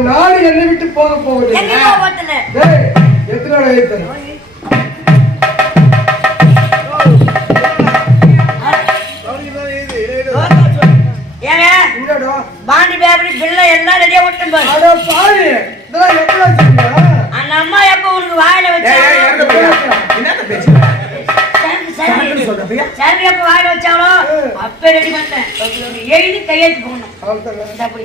உன் நாடு என்னை விட்டு போக போகுது எத்தனை எழுத்தன பாண்டி பேபரி பிள்ளை எல்லாம் ரெடியா விட்டு பாரு. அந்த அம்மா எப்ப உனக்கு வாயில வச்சு? சாமி அப்ப வாயில வச்சாலும் அப்ப ரெடி பண்ணேன். எழுதி கையெழுத்து போகணும் அப்படி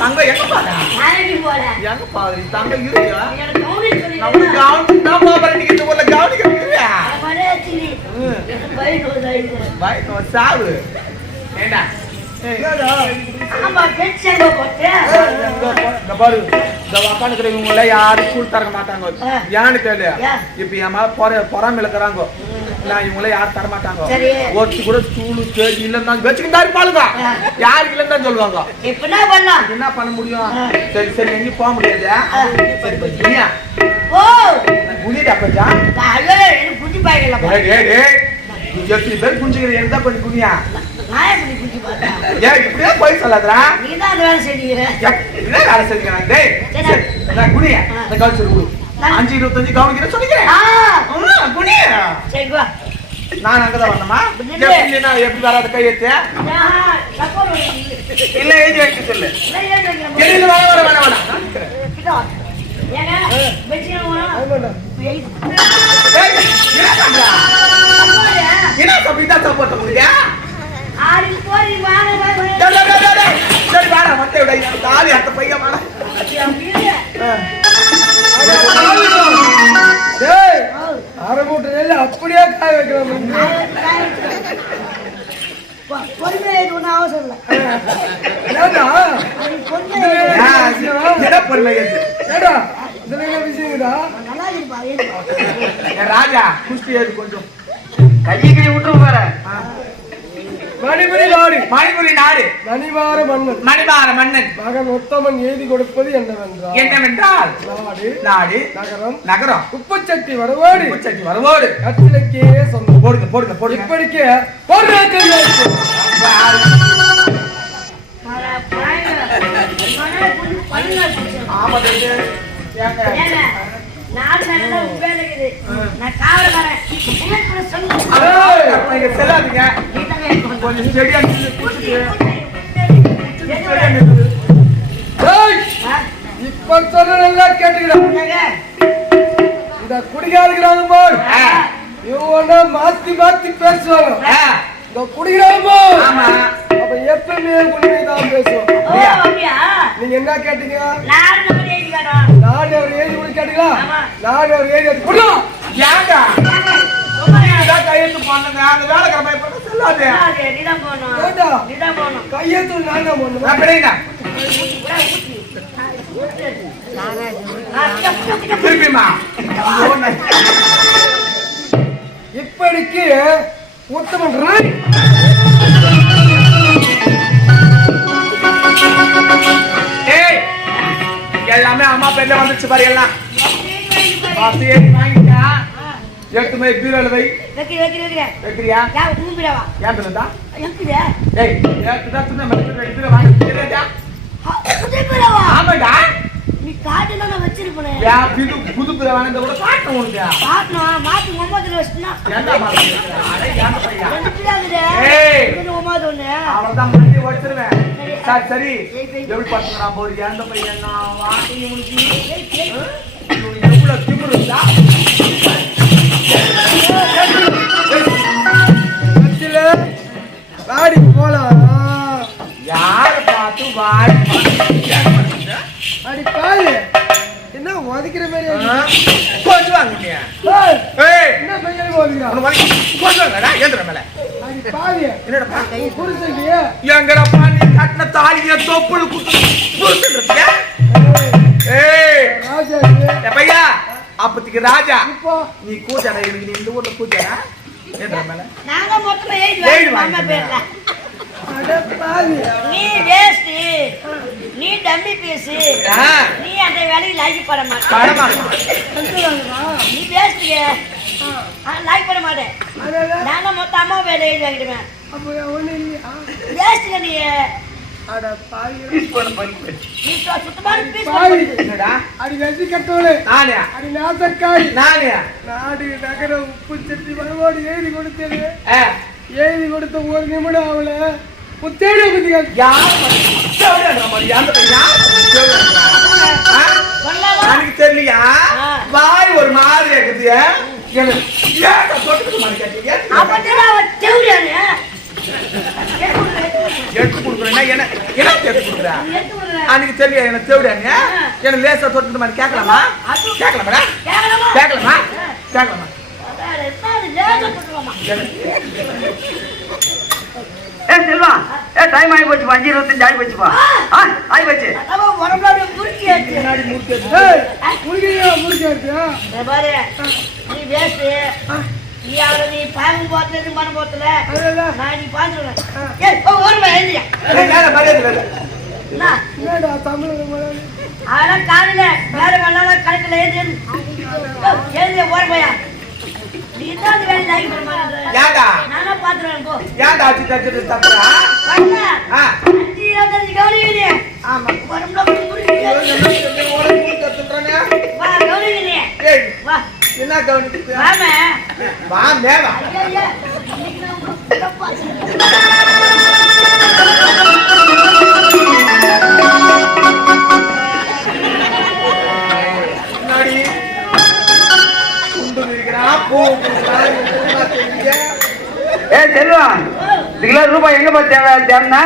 தங்க எங்க பாரு? எங்க பாரு? தங்க இருக்கியா நம்ம கவனிச்சுட்டா பாப்பா இன்னைக்கு இந்த யாரும் ஸ்கூல் திறக்க மாட்டாங்க. ஏன்னு கேளு. இப்ப என் மேல பொறாமல் இருக்கிறாங்க. நான் இவங்களே யாரும் தரமாட்டாங்க. ஒருத்தி கூட ஸ்டூலு கேள்வி இல்லைன்னா வச்சுக்கிட்டா இருப்பாளுங்க. யாருக்கு இல்லைன்னு சொல்லுவாங்க. என்ன பண்ண முடியும்? சரி சரி எங்க போக முடியாது. ஓ. புரியுதா பச்சா புரிஞ்சு பாயிடல எத்தனை பண்ணி புரியா ஏன் இப்படியே போய் சொல்லாதரா நீ என்ன வேலை செஞ்சுக்கிறேன் டேய் நான் குடியா இந்த கவுச்சு அஞ்சு இருபத்தஞ்சு கவனிக்கிறேன் சொல்லிக்கிறேன். நீ? சரி வா. நான் அங்கதான் வரணுமா? எப்படி நான் எப்படி வராது கையெழுத்து இல்ல எழுதி வைக்க சொல்லு. எழுதி வர வர வேணாம் வேணாம் என்ன அரை மூட்டை நெல் அப்படியே காய வைக்கிறோம். பொறுமையை ஒன்றும் அவசரம் இல்லை ராஜா குஸ்தி கொஞ்சம். கையை கை விட்டுரும் பாரு மணிபுரி நாடு. மணிபுரி நாடு. மணிவார மன்னன். மணிவார மன்னன். மகன் உத்தமன் எழுதி கொடுப்பது என்னவென்றால் என்னவென்றால்? நாடு நாடு நகரம் நகரம். உப்புச்சட்டி வருவோடு. உப்புச்சட்டி வருவோடு. கட்டிலுக்கே சொந்தம். போடுங்க போடுங்க போடுங்க. இப்படிக்கே போடுற செல்லாதீங்க. கொஞ்சம் செடியா இப்ப சொல்ல கேட்டுக்கிறேன் இந்த குடிகாருக்கிறாங்க போல் இவன மாத்தி மாத்தி பேசுவாங்க இந்த குடிக்கிறாங்க போல் அப்ப எப்பவுமே குடிதான் பேசுவோம் நீங்க என்ன கேட்டீங்க நான் ஒரு ஏஜ் கூட கேட்டீங்களா நான் ஒரு ஏஜ் குடிக்கலாம் ஏங்க கையெழுத்து பண்ணுங்க அந்த வேலைக்கிற பயப்படுறது செல்லாதே. நீதான் போகணும். ஏண்டா? நீதான் போகணும். கையெழுத்து நான் தான் திருப்பிமா இப்படிக்கு உத்தமன் ஏய் எல்லாமே அம்மா பேர்ல வந்துச்சு பாரு எல்லாம். எட்டுமை பீரல் வை வைக்கிறேன் வைக்கிறேன் வைக்கிறியா? யா தூம்பிடவா யா பிள்ளதா எக்குதே டேய் ஏத்துடா துணை மரத்துல இதுல வாங்கி தெரியாதா புது பீரவா? ஆமாடா. நீ காட்டுல நான் வச்சிருப்பனே. யா புது புது பீரவா வாங்கி கூட காட்டணும் உனக்கு. காட்டணும் மாத்தி ஒன்பதுல வச்சினா ஏண்டா மாத்தி அடே ஏண்டா வாடி யார பார்த்து வாடி அடி என்ன ஒதுக்கிற மாதிரி கொஞ்சம் வாங்க என்ன பையன் மேல என்னடா புரிஞ்சுங்க எங்கடா பாண்டி கட்டின தாலிய தொப்புள் குத்து புரிஞ்சுட்டு ராஜா பையா அப்பத்துக்கு ராஜா. இப்போ நீ கூச்சடா எனக்கு நீ இந்த ஊர்ல கூச்சடா மேல? நாங்க மொத்தமா எழுதி வாங்கிட்டோம். பேர்ல. நீ வேஸ்ட் நீ டம்மி பீஸ் நீ அந்த வேலைக்கு லாய்க்கு போட மாட்டேன் நீ வேஸ்ட்டுங்க. லாய்க் பண்ண மாட்டேன் நாங்க மொத்தம் அம்மா பேர்ல எழுதி வாங்கிடுவேன் வேஸ்ட்டுங்க நீ. அட பாவி. பீஸ் பண்ண பண்ணி போச்சு. நீ சு- சுத்தமான பீஸ் பாவி. என்னடா? அடி வெள்ளி கட்டோடு நானே அடி நாசக்காய். நானே நாடு நகர உப்பு சட்டி மறுபடி எழுதி கொடுத்தது. ஆ, எழுதி கொடுத்த ஒரு நிமிடம் அவளை? சொல்லவா எனக்கு தெரியலையா. வாய் ஒரு மாதிரி இருக்குது. எனக்கு ஏன் தொட்டுக்கு மாதிரி கேட்டீங்க எடுத்து கொடுக்குறேன்னா என்ன? என்ன எடுத்து கொடுக்குறா அன்னைக்கு தெரியல எனக்கு தேவையாங்க எனக்கு லேசா தொட்டு மாதிரி கேட்கலாமா? கேட்கலாமா? கேட்கலாமா? கேட்கலாமா? என்ன ஏ செல்வா. ஏ டைம் ஆகி போச்சு அஞ்சு இருபத்தஞ்சு ஆகி போச்சுப்பா ஆ. ஆகி போச்சு. இந்த பாரு. நீ வேஸ்ட் நீ அவரை நீ பாம்பு போத்துல எதுவும் பண்ண போத்துல? நான் நீ பாத்துருவேன் ஏய் ஓ மணி வேலை என்ன? என்னடா மலையாளி அதெல்லாம் காலையில வேற வேணாலும் கணக்குல எழுதி எழுதிய நீ தான் வேலை நானா போ. அச்சு தச்சு தப்புறா? பண்ண. அஞ்சு இருபத்தஞ்சு ஆமா. உடம்புல கத்துறானே வா வா. என்ன வாமே. வா தெரியுங்க? ஏ செல்வா இதுக்குள்ள ரூபாய் எங்க போய் தேவை தேவைன்னா?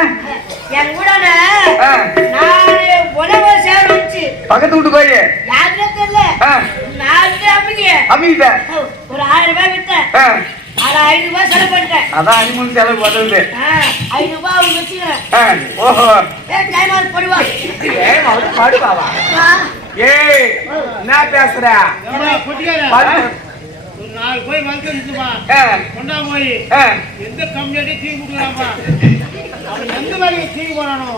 என் கூட ஆ, நான் உணவு சேர வச்சு பக்கத்து வீட்டு போய். தெரியல. அம்மிக்கிட்ட ஒரு ஆயிரம் ரூபாய் வித்தேன். அதை ஐநூறு ரூபாய் செலவு பண்ணிட்டேன். அதான் அனிமல் செலவு பண்ணுறது ஆ, ஐநூறு ரூபாய் அவங்க வச்சுக்கிறேன். ஓஹோ. ஏ டைம் போடுவா. ஏய், அவரு படுவாவா? ஏய், என்ன பேசுற? நாலு போய் வந்துருச்சுப்பா ஆ, கொண்டா போய். ஆ, எந்த கம்யூனிட்டி தீ கொடுக்குறாப்பா அவன் எந்த வேலையை தீ போறானோ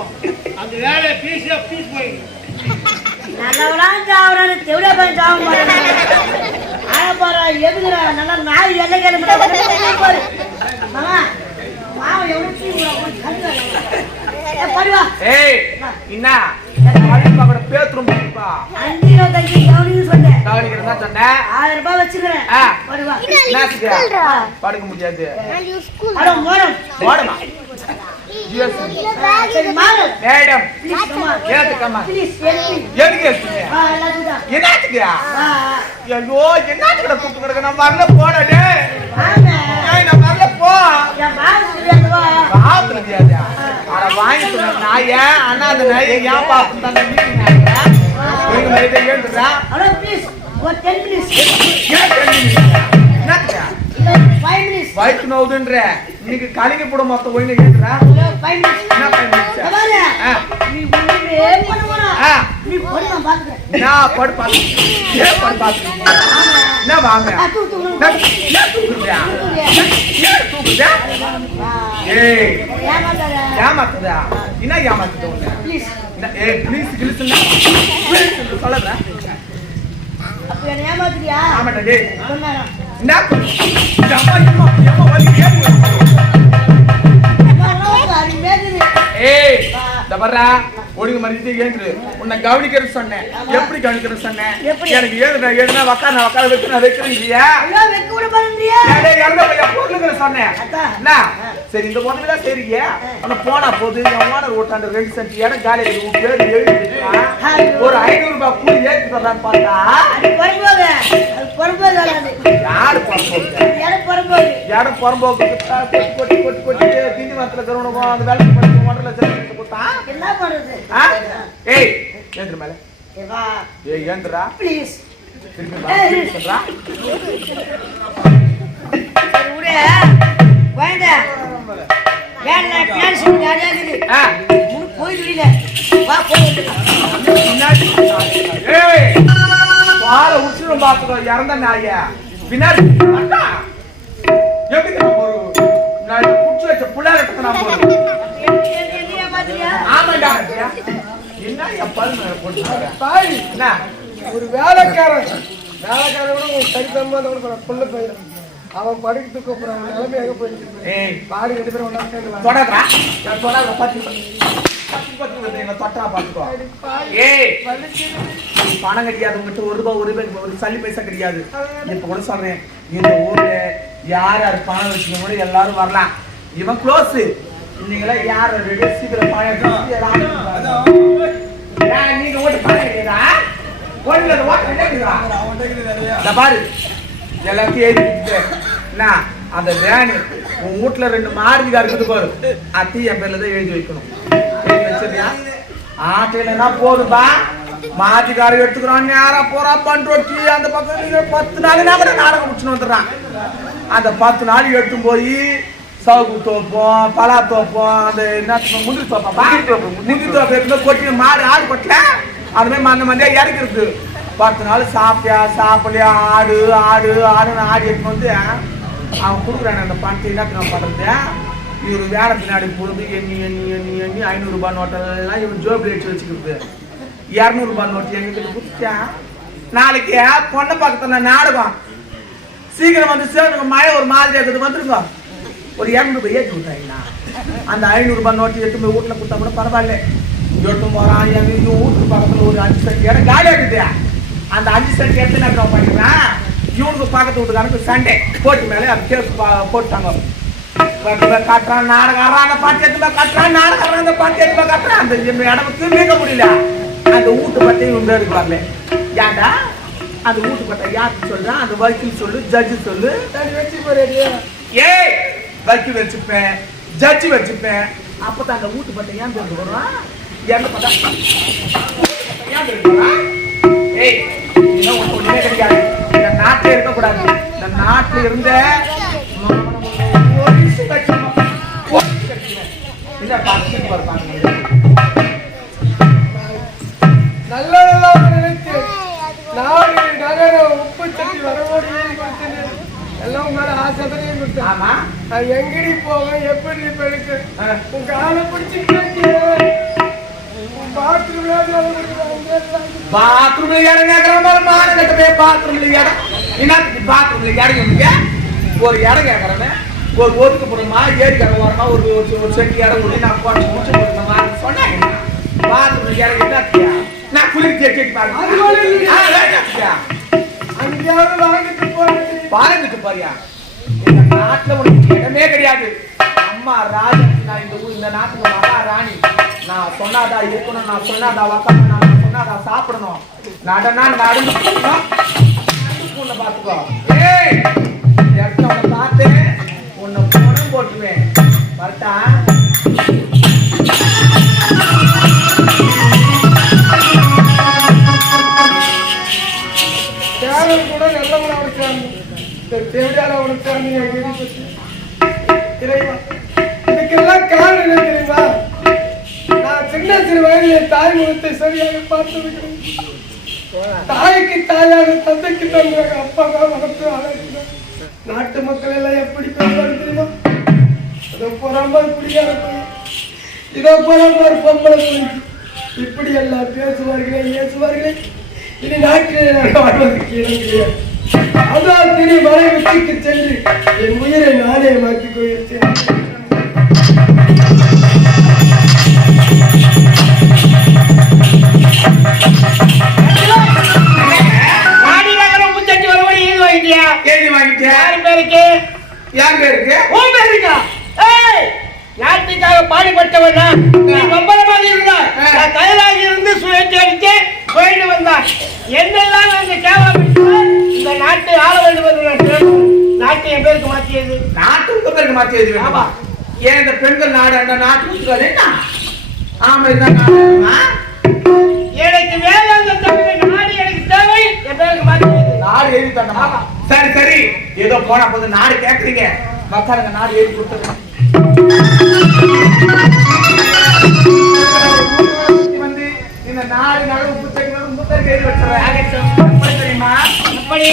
அந்த வேலையை பீஸா பீஸ் போய். நல்லவரான் சாவறான்னு தெவிட போய் சாவ மாட்டேன் ஆனா பாரு எதுக்குற நல்லா நாய் எல்லை கிளம்பி பாரு மாமா செய்ய? படுக்க முடியாது. மாறு மேடம் ப்ளீஸ் கமா ஏத்துக்கம்மா ப்ளீஸ் ஹெல்ப் மீ எதுக்கு எடுத்தீங்க ஆ எல்லாத்துக்கும் தான். என்னத்துக்கு ஆ ஐயோ என்னத்துக்கு கூப்பிட்டு கிடக்க? நான் வரல போடா நான் வரல போ. முடியாது அட வாங்கி சொன்ன நாய அண்ணா அந்த நாய ஏன் பாத்து தான் ஏன் வயிற்று நோவுதுன்ற. இன்னைக்கு கலிங்க போட ஹலோ ஃபைவ் மினிட்ஸ் என்ன பண்ண நான் நான் படு பாத்து படு பாத்து என்ன வாங்க? ஏமாத்தாத? என்ன ஏமாத்துது உன்னை? ஏய் ப்ளீஸ் ப்ளீஸ் சொல்லுறேன் அப்ப என்ன ஏமாத்துறியா? ஆமாடா டேய். என்ன? எம்மா எம்மா வலி ஏறு ஏய் இந்த பர்றா ஒழுங்கு ஏங்குது உன்னை கவனிக்கிறது சொன்னேன். எப்படி கவனிக்கிறது சொன்னேன்? எனக்கு ஏதுனா ஏதுனா உக்கார நான் உக்கார வைக்க நான் வைக்கிறேன் இல்லையா? வெக்க பொருளுங்கிற சொன்னேன்? சரி இந்த பொண்ணு தான் சரிங்க ஆனா போனா போது என் ஓனர் ஓட்டாண்ட ரெண்டு சென்ட் இடம் பேர் எழுதி. ஒரு ஐநூறு ரூபாய் கூலி ஏற்றி தரலான்னு பார்த்தா அது பொறும்போது, அது பொறும்போது வராது. யாரு புறம்போக்கு அது இடம் பொறும்போது. இடம் புறம்போக்கு கொட்டி கொட்டி கொட்டி கொட்டி தீண்டி மரத்துல கருவணுக்கும் அந்த வேலைக்கு பண்ணி லட்சம் ரூபாய் கொடுத்தான் என்ன பண்றது ஆ? ஏய் ஏந்திர மேல ஏய் ஏந்திரா ப்ளீஸ். திருப்பி சொல்றா. சரி, விடு. குழந்தை, வேலை பாலை உச்சிரும் பாத்துக்கோ இறந்த நாய பின்னாடி. எப்படி நான் குடிச்சு வச்ச எடுத்து நான் போறது என்ன- என்ன- ஒரு வேலைக்காரன் வேலைக்காரன் கூட ஒரு சரிசமா கூட பொண்ணு போயிடும் அவன் படிக்க கூப்பிடுறான் நிலைமை எங்க போயிட்டு பாடி பேரும் ஒன்றா சேர்ந்து வா. தொடரா பணம் கிடையாது உங்ககிட்ட ஒரு ரூபாய் ஒரு ரூபாய் ஒரு சளி பைசா கிடையாது இப்ப கூட சொல்றேன் இந்த ஊர்ல யார் யார் பணம் வச்சுக்கணும் எல்லாரும் வரலாம் இவன் க்ளோஸ் நீங்களா யார் ரெடி சீக்கிரம் பணம் நீங்க ஓட்டு பணம் கிடையாதா பாரு எல்லாத்தையும் எழுதி என்ன அந்த வேனு உன் வீட்டுல ரெண்டு மாறுதிகா இருக்குது பாரு அத்தி என் பேர்ல தான் எழுதி வைக்கணும் எழுதி வச்சிருக்கியா? ஆட்டையிலனா போதும்பா. மாத்திக்காரர் எடுத்துக்கிறான் நேரா போறா பண்றோட்டி அந்த பக்கம் நீங்க பத்து நாள் கூட நாடகம் முடிச்சுன்னு வந்துடுறான். அந்த பத்து நாள் எடுத்து போய் சவுக்கு தோப்போம் பலா தோப்போம் அந்த என்ன முந்திரி தோப்பா முந்திரி தோப்பு எடுத்து கொட்டி மாடு ஆடு கொட்டல. அது மாதிரி மந்த மந்தியா இறக்கிறது பத்து நாள் சாப்பிட்டியா சாப்பிடலையா? ஆடு ஆடு ஆடுன்னு ஆடி எடுத்து வந்து அவன் கொடுக்குறான் அந்த பணத்தை என்ன நான் பண்றது? இவர் வேற பின்னாடி போடுறது எண்ணி எண்ணி எண்ணி எண்ணி ஐநூறுரூபா நோட்டெல்லாம் இவன் ஜோப் எடுத்து வச்சுக்கிறது. இரநூறுபா நோட்டு எங்கிட்ட கொடுத்துட்டா? நாளைக்கு பொண்ணை பக்கத்துல நாடகம் சீக்கிரம் வந்து சேருங்க மழை ஒரு மாதிரி இருக்குது வந்துருங்க. ஒரு இரநூறுபா ஏற்றி விட்டாங்கண்ணா அந்த ஐநூறுபா நோட்டு எடுத்து போய் வீட்டில் கொடுத்தா கூட பரவாயில்ல. எடுத்து போகிறான் எங்க இவன் வீட்டுக்கு பக்கத்தில் ஒரு அஞ்சு சென்ட் இடம் காலியாக இருக்குது அந்த அஞ்சு சென்ட் எடுத்து என்ன பண்ணிடுறேன். இவனுக்கு பக்கத்து வீட்டுக்காரனுக்கு சண்டே. போட்டு மேலே அது கேஸ் போட்டாங்க கட்டுறான் நாடகம் அந்த பாட்டு எடுத்து கட்டுறான் நாடகம் அந்த பாட்டு எடுத்து கட்டுறான் அந்த இடம் திரும்பிக்க முடியல. அந்த வீட்டு பத்தி இவங்க இருக்கு வரல ஏன்டா? அந்த வீட்டு பத்தி யாருக்கு சொல்றான் அந்த வக்கீல் சொல்லு ஜட்ஜு சொல்லு. ஏய் வக்கீல் வச்சுப்பேன் ஜட்ஜி வச்சுப்பேன். அப்பதான் அந்த வீட்டு பத்தி ஏன் பேருக்கு வரும் என்ன பார்த்தா ஏன் வரும் ஏய் இன்னும் ஒண்ணுமே கிடைக்காது. இந்த நாட்டிலே இருக்கக்கூடாது. இந்த நாட்டில் இருந்த இல்ல நல்லா நினைத்து நாடு உப்பு சட்டி வரவோடு எல்லாம் மேல ஆசைப்படையும் கொடுத்தேன் ஆமா நான் எங்கடி போவேன் எப்படி பெருக்கு ஆ. உங்க ஆளை பிடிச்சி பாத்ரூம்ல பாத்ரூம்ல இறங்க கட்ட போய் பாத்ரூம்ல இடம் என்ன பாத்ரூம்ல இறங்க ஒரு இடம் கேட்கறேன் ஒரு ஒதுக்கு போடுமா ஏரி கடை ஓரமா ஒரு ஒரு செடி இடம் ஒண்ணு. நான் போட்டு முடிச்சு போட்டு வாங்க சொன்னாங்க பாத்ரூம்ல இறங்க என்ன நான் குளிர் செடி பாருங்க. அது போல இல்லையே. ஆ, வேண்டாம்யா. அங்கேயாவது வாங்கிட்டு போறது பாருங்க பாரியா இந்த நாட்டுல உனக்கு இடமே கிடையாது. அம்மா ராஜன் நான் இந்த ஊர் இந்த நாட்டுக்கு மகா ராணி. நான் சொன்னாதா இருக்கணும் நான் சொன்னாதா உக்காந்து நான் சொன்னாதா சாப்பிடணும். நடனா நடந்து பார்த்துக்கோ. ஏய் இந்த இடத்துல உன்னை பார்த்து உன்னை வரட்டா தேவன் கூட நல்லவனா இருக்காங்க இந்த தேவையான உனக்கான இறைவா இதுக்கெல்லாம் காரணம் என்ன தெரியுமா? நான் சின்ன சிறு வயதில் என் தாய் முகத்தை சரியாக பார்த்து தாய்க்கு தாயாக தந்தைக்கு தந்தை அப்பா தான் வளர்த்து அழைக்கிறேன் நாட்டு மக்கள் எல்லாம் எப்படி பேசுவாங்க தெரியுமா? இதோ பொறாமல் குடியார இதோ பொறாமல் பொம்பளை பிள்ளைக்கு இப்படி எல்லாம் பேசுவார்களே ஏசுவார்களே இனி நாட்டிலே வாழ்வதற்கு இடம் அதான் திணி மலை சென்று என் உயிரை நானே மாற்றிக் கொள்கிறேன். மாத்தி எழுதி. ஏன் இந்த பெண்கள் நாடு அந்த நாட்டு என்ன? ஆமா இதுதான்? எனக்கு தமிழ் நாடு எனக்கு தேவை என் பேருக்கு மாற்றியது நாடு எழுதி தரணுமா? சரி சரி. ஏதோ போனா போது நாடு கேக்குறீங்க. மக்களுங்க நாடு எழுதி கொடுத்துருங்க. வந்து இந்த நாடு நடு உப்பு தண்ணி உப்பு தண்ணி எழுதி வச்சுறேன் எப்படி தெரியுமா? எப்படி?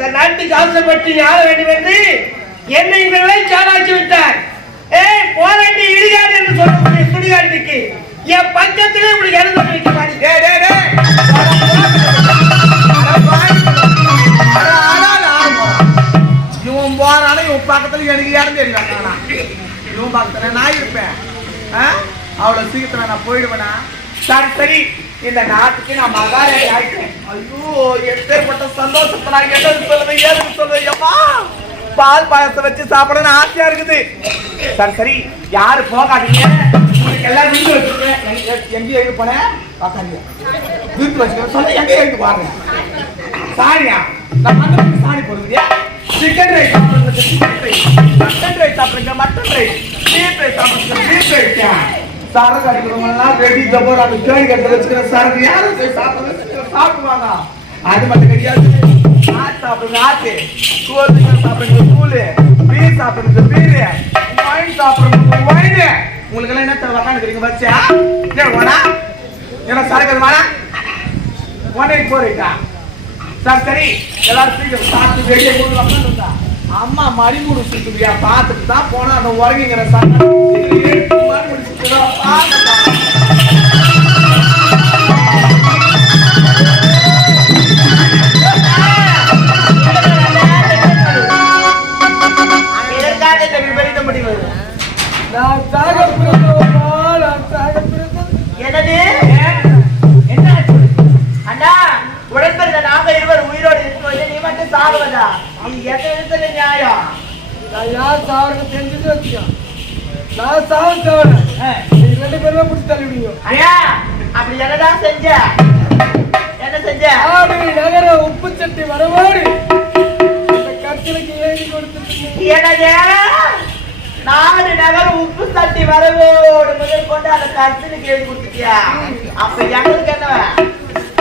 இந்த நாட்டுக்கு ஆசைப்பட்டு யார வேண்டும் என்று என்னை இவர்களை நிலைச்சாலாக்கி விட்டார். ஏ போராண்டி இடிகாடு என்று சொல்லக்கூடிய சுடுகாட்டுக்கு என் பக்கத்திலே உங்களுக்கு இறந்து வைக்க மாதிரி இவன் போறானா இவன் பக்கத்துல எனக்கு யாரும் இருக்கானா இவன் பக்கத்துல நான் இருப்பேன். ஆ? அவ்வளவு சீக்கிரத்துல நான் போயிடுவேனா? சரி சரி. இந்த நாட்டுக்கு நான் மகாராணி ஆயிட்டேன். ஐயோ எப்பேற்பட்ட சந்தோஷத்தை நான் என்னது சொல்லுது ஏதுன்னு சொல்லுது அம்மா பால் பாயசம் வச்சு சாப்பிடணும்னு ஆசையா இருக்குது. சரி சரி யாரு போகாதீங்க. உங்களுக்கு எல்லாம் வீடு வச்சிருக்கேன். எங்கேயும் எங்க எழுதி போனேன். பார்க்காதீங்க வீட்டு வச்சுக்கிறேன் சொல்ல எங்க எழுதி பாருங்க சாணியா நான் மண்டபத்துக்கு சாணி போடுறியா சிக்கன் ரைஸ் சாப்பிடுங்க சிக்கன் ரைஸ் மட்டன் ரைஸ் சாப்பிடுங்க மட்டன் ரைஸ் பீஃப் ரைஸ் சாப்பிடுங்க பீஃப் ரைஸ் சரக்கு அடிக்கிறவங்கலாம் ரெடி ஜப்பர் அந்த கேள்வி கட்ட வச்சுக்கிற சரக்கு. யாரும் போய் சாப்பிடுவாங்க அது மட்டும் கிடையாது. ஆட்டு சாப்பிடுங்க ஆட்டு. கூழ் சாப்பிடுங்க கூழு. பீர் சாப்பிடுங்க பீரு. ஒயின் சாப்பிடுங்க ஒயின் உங்களுக்கு எல்லாம் என்ன தர உக்காந்துக்கிறீங்க வச்சா என்ன வேணா என்ன சரக்கு அது வேணா ஒன் எயிட் ஃபோர் சரி. எல்லாரும் சீக்கிரம் சாப்பிட்டு வெளியே கொண்டு வந்தா அம்மா மணிமூடு சுத்துவியா பார்த்துட்டு தான் போனா அந்த உறங்கிங்கிற சாப்பிட்டு என்னது? என்ன உயிரோடு நீ மட்டும் சாகுவதா இது எந்த நியாயம்? யார் சாவறது தெரிஞ்சுட்டு வச்சுக்கோ. நான் சாவ தவிர நீ ரெண்டு பேருமே பிடிச்சி தள்ளி விடுங்க. ஐயா அப்படி என்னதான் செஞ்ச? என்ன செஞ்ச? ஆடு நகர உப்பு சட்டி வரவாடு இந்த கட்டிலுக்கு ஏறி கொடுத்துட்டு என்னது? நாடு நகர உப்பு தட்டி வரவோடு முதல் கொண்டு அந்த கருத்துக்கு எழுதி கொடுத்துட்டியா? அப்ப எங்களுக்கு என்ன?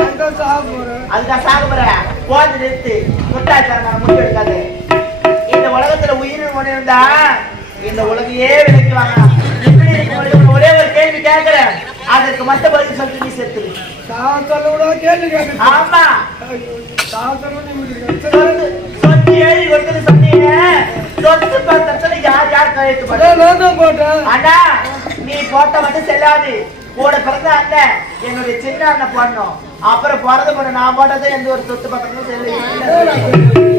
அதான் சாக போற. போது நிறுத்து. முட்டாய்த்தரமான முடிவு எடுக்காது. இந்த உலகத்துல உயிர் ஒண்ணு இருந்தா இந்த உலகையே இப்படி இருக்கும்போது உனக்கு ஒரே ஒரு கேள்வி கேட்கிறேன். அதற்கு மத்த பதில் சொல்லிட்டு நீ செத்து சொல்ல விட கேள்வி கேட்டு. ஆமா. சொல்ல சொத்து எழுதி கொடுத்தது சொன்னீங்க. சொத்து பத்திரத்துல யார் யார் கையெழுத்து போட்டேன். அண்ணா நீ போட்ட மட்டும் செல்லாது. கூட பிறந்த அண்ணன் என்னுடைய சின்ன அண்ணன் போடணும். அப்புறம் பிறந்த பொண்ணு நான் போட்டது எந்த ஒரு சொத்து பத்திரமும் செல்லு